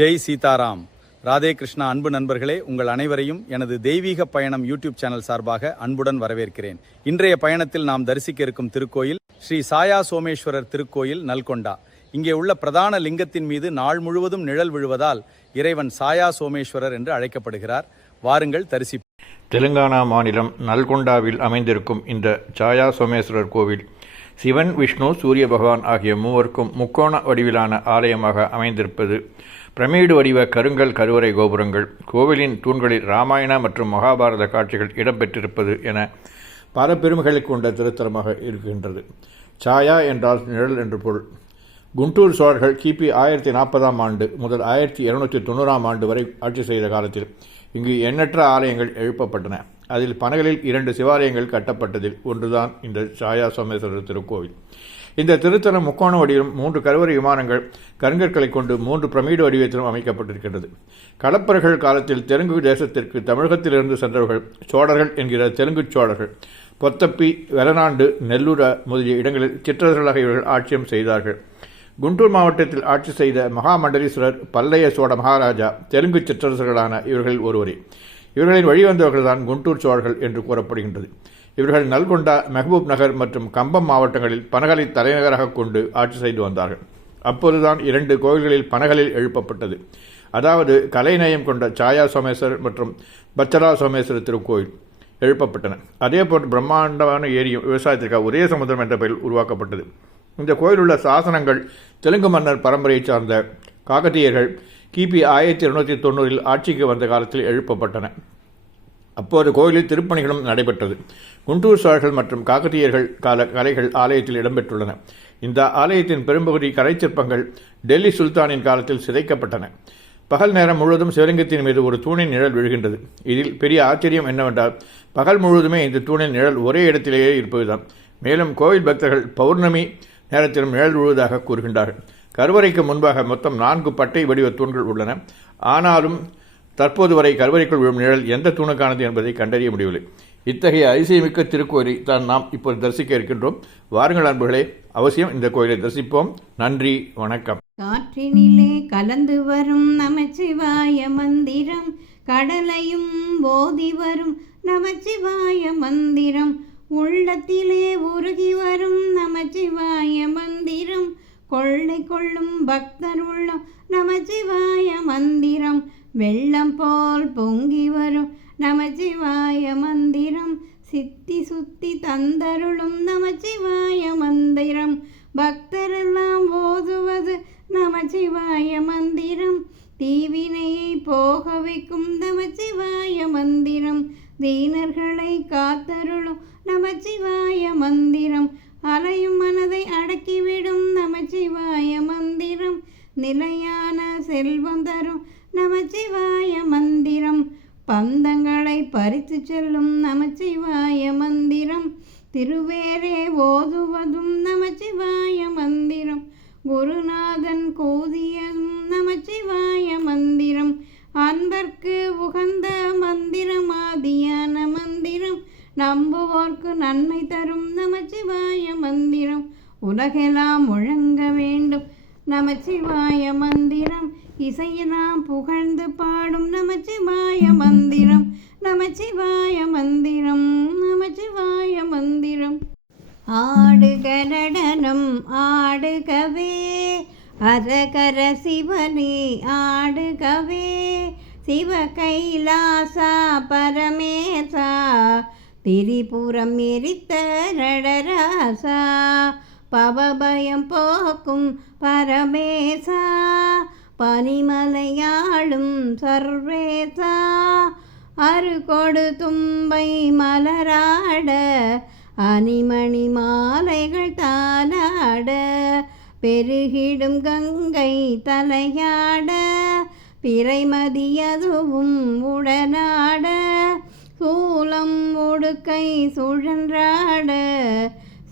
ஜெய் சீதாராம். ராதே கிருஷ்ணா. அன்பு நண்பர்களே, உங்கள் அனைவரையும் எனது தெய்வீக பயணம் யூடியூப் சேனல் சார்பாக அன்புடன் வரவேற்கிறேன். இன்றைய பயணத்தில் நாம் தரிசிக்க இருக்கும் திருக்கோயில் ஸ்ரீ சாயா சோமேஸ்வரர் திருக்கோயில், நல்கொண்டா. இங்கே உள்ள பிரதான லிங்கத்தின் மீது நாள் முழுவதும் நிழல் விழுவதால் இறைவன் சாயா சோமேஸ்வரர் என்று அழைக்கப்படுகிறார். வாருங்கள் தரிசிப்போம். தெலுங்கானா மாநிலம் நல்கொண்டாவில் அமைந்திருக்கும் இந்த சாயா சோமேஸ்வரர் கோவில் சிவன், விஷ்ணு, சூரிய பகவான் ஆகிய மூவருக்கும் முக்கோண வடிவிலான ஆலயமாக அமைந்திருப்பது. பிரமிடு வடிவ கருங்கல் கருவறை கோபுரங்கள், கோவிலின் தூண்களில் ராமாயண மற்றும் மகாபாரத காட்சிகள் இடம்பெற்றிருப்பது என பல பெருமைகளை கொண்ட திருத்தலமாக இருக்கின்றது. சாயா என்றால் நிழல் என்று பொருள். குண்டூர் சோழர்கள் கிபி 1040 ஆண்டு முதல் 1290 ஆண்டு வரை ஆட்சி செய்த காலத்தில் இங்கு எண்ணற்ற ஆலயங்கள் எழுப்பப்பட்டன. அதில் பனகலில் 2 சிவாலயங்கள் கட்டப்பட்டதில் ஒன்றுதான் இந்த சாயா சோமேஸ்வரர் திருக்கோவில். இந்த திருத்தலம் முக்கோண வடிவிலும் 3 கருவறை விமானங்கள் கருங்கற்களை கொண்டு 3 பிரமிடு வடிவத்திலும் அமைக்கப்பட்டிருக்கின்றது. களப்பர்கள் காலத்தில் தெலுங்கு தேசத்திற்கு தமிழகத்திலிருந்து சென்றவர்கள் சோழர்கள் என்கிற தெலுங்கு சோழர்கள் பொத்தப்பி, வெலநாண்டு, நெல்லூர் முதலிய இடங்களில் சிற்றரசர்களாக இவர்கள் ஆட்சியம் செய்தார்கள். குண்டூர் மாவட்டத்தில் ஆட்சி செய்த மகாமண்டலீஸ்வரர் பல்லைய சோழ மகாராஜா தெலுங்கு சிற்றரசர்களான இவர்களில் ஒருவரே. இவர்களின் வழிவந்தவர்கள்தான் குண்டூர் சோழர்கள் என்று கூறப்படுகின்றது. இவர்கள் நல்கொண்டா, மெஹபூப் நகர் மற்றும் கம்பம் மாவட்டங்களில் பனகலை தலைநகராக கொண்டு ஆட்சி செய்து வந்தார்கள். அப்போதுதான் 2 கோயில்களில் பனகலில் எழுப்பப்பட்டது. அதாவது கலைநயம் கொண்ட சாயா சோமேஸ்வரர் மற்றும் பச்சரா சோமேஸ்வரர் திருக்கோயில் எழுப்பப்பட்டன. அதேபோன்று பிரம்மாண்டமான ஏரியும் விவசாயத்திற்காக ஒரே சமுதிரம் என்ற பெயரில் உருவாக்கப்பட்டது. இந்த கோயில் உள்ள சாசனங்கள் தெலுங்கு மன்னர் பரம்பரையை சார்ந்த காகத்தியர்கள் கிபி 1290 ஆட்சிக்கு வந்த காலத்தில் எழுப்பப்பட்டன. அப்போது கோயிலில் திருப்பணிகளும் நடைபெற்றது. குண்டூர் சோழர்கள் மற்றும் காகத்தியர்கள் கால கலைகள் ஆலயத்தில் இடம்பெற்றுள்ளன. இந்த ஆலயத்தின் பெரும்பகுதி கலை சிற்பங்கள் டெல்லி சுல்தானின் காலத்தில் சிதைக்கப்பட்டன. பகல் நேரம் முழுவதும் சிவலிங்கத்தின் மீது ஒரு தூணின் நிழல் விழுகின்றது. இதில் பெரிய ஆச்சரியம் என்னவென்றால், பகல் முழுவதுமே இந்த தூணின் நிழல் ஒரே இடத்திலேயே இருப்பதுதான். மேலும் கோவில் பக்தர்கள் பௌர்ணமி நேரத்திலும் நிழல் விழுவதாக கூறுகின்றார்கள். கருவறைக்கு முன்பாக மொத்தம் 4 பட்டை வடிவ தூண்கள் உள்ளன. ஆனாலும் தற்போது வரை கருவறைக்குள் விழும் நிழல் எந்த தூணுக்கானது என்பதை கண்டறிய முடியவில்லை. இத்தகைய அதிசயமிக்க திருக்கோயிலை தான் நாம் இப்போது தரிசிக்க இருக்கின்றோம். வாருங்கள் அன்பர்களே, அவசியம் இந்த கோயிலை தரிசிப்போம். நன்றி, வணக்கம். காற்றினிலே கலந்து வரும் நமச்சிவாய மந்திரம், கடலையும் போதி வரும் நமச்சிவாய மந்திரம், உள்ளத்திலே உருகி வரும் நமச்சிவாய மந்திரம், கொள்ளை கொள்ளும் பக்தர் உள்ளம் நமச்சிவாய மந்திரம், வெள்ளம் போல் பொங்கி வரும் நமச்சிவாய மந்திரம், சித்தி சுத்தி தந்தருளும் நமச்சிவாய மந்திரம், பக்தரெல்லாம் ஓதுவது நமச்சிவாய மந்திரம், தீவினையை போக வைக்கும் நமச்சிவாய மந்திரம், தீனர்களை காத்தருளும் நமச்சிவாய மந்திரம், அலையும் மனதை அடக்கிவிடும் நமச்சிவாய மந்திரம், நிலையான செல்வம் தரும் நமச்சிவாய மந்திரம், பந்தங்களை பறித்து செல்லும் நமச்சிவாய மந்திரம், திருவேரே ஓதுவதும் நமச்சிவாய மந்திரம், குருநாதன் கூதியதும் நமச்சிவாய மந்திரம், அன்பர்க்கு உகந்த மந்திரமாதியான மந்திரம், நம்புவோர்க்கு நன்மை தரும் நமச்சிவாய மந்திரம், உலகெல்லாம் முழங்க வேண்டும் நமச்சிவாய மந்திரம், இசையெல்லாம் புகழ்ந்து பாடும் நமச்சிவாய மந்திரம், நமச்சிவாய மந்திரம், நமச்சிவாய மந்திரம். ஆடுக நடனம் ஆடுகவே, அரகர சிவனே ஆடுகவே, சிவ கைலாசா பரமேசா, திரிபுரம் எரித்த நடராசா, பவபயம் போக்கும் பரமேசா, பனிமலையாளும் சர்வேசா, அருகொடு தும்பை மலராட, அணிமணி மாலைகள் தானாட, பெருகிடும் கங்கை தலையாட, பிறைமதியதுவும் உடனாட, சூலம் உடுக்கை சுழன்றாட,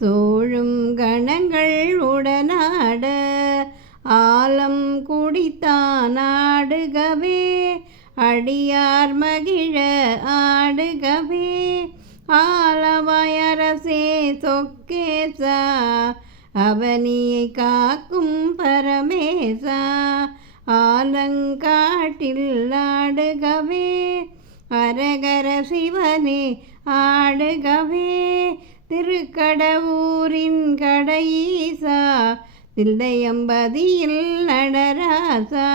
சூழும் கணங்கள் உடனாட, ஆலம் குடித்தான் ஆடுகவே, அடியார் மகிழ ஆடுகவே, ஆலவயரசே சொக்கேசா, அவனியை காக்கும் பரமேசா, ஆலங்காட்டில் ஆடுகவே அரகர சிவனே ஆடுகவே திருக்கடவூரின் கடையீசா தில்லையம்பதியில் நடராசா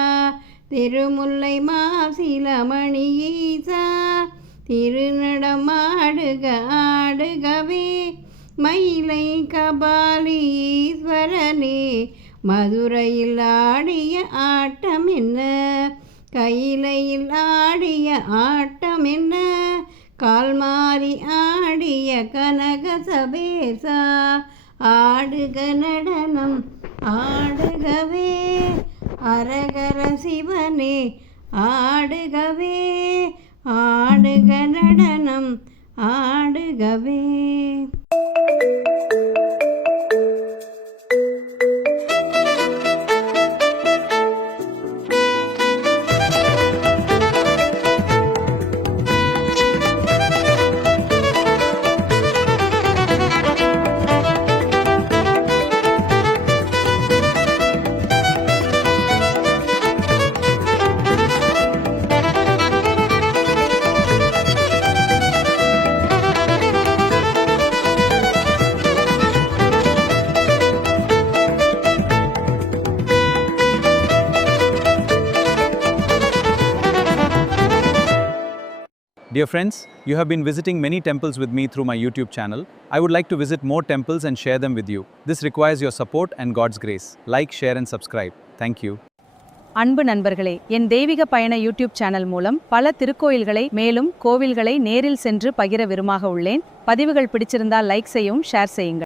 திருமுல்லை மாசிலமணி ஈசா திருநடமாடுக ஆடுகவே மயிலை கபாலி ஈஸ்வரனே மதுரையில் ஆடிய ஆட்டம் என்ன கையிலையில் ஆடிய ஆட்டம் என்ன கால்மாறி ஆடிய கனக சபேசா ஆடுக நடனம் ஆடுகவே அரகர சிவனே ஆடுகவே ஆடுக நடனம் ஆடுகவே. Dear friends, you have been visiting many temples with me through my YouTube channel. I would like to visit more temples and share them with you. This requires your support and God's grace. Like, share and subscribe. Thank you. அன்பு நண்பர்களே, என் தெய்வீக பயண YouTube channel மூலம் பல திருக்கோயில்களை மேலும் கோவில்களை நேரில் சென்று பகிர விரும்பாக உள்ளேன். பதிவுகள் பிடிச்சிருந்தால் லைக் செய்யவும், ஷேர் செய்யுங்கள்.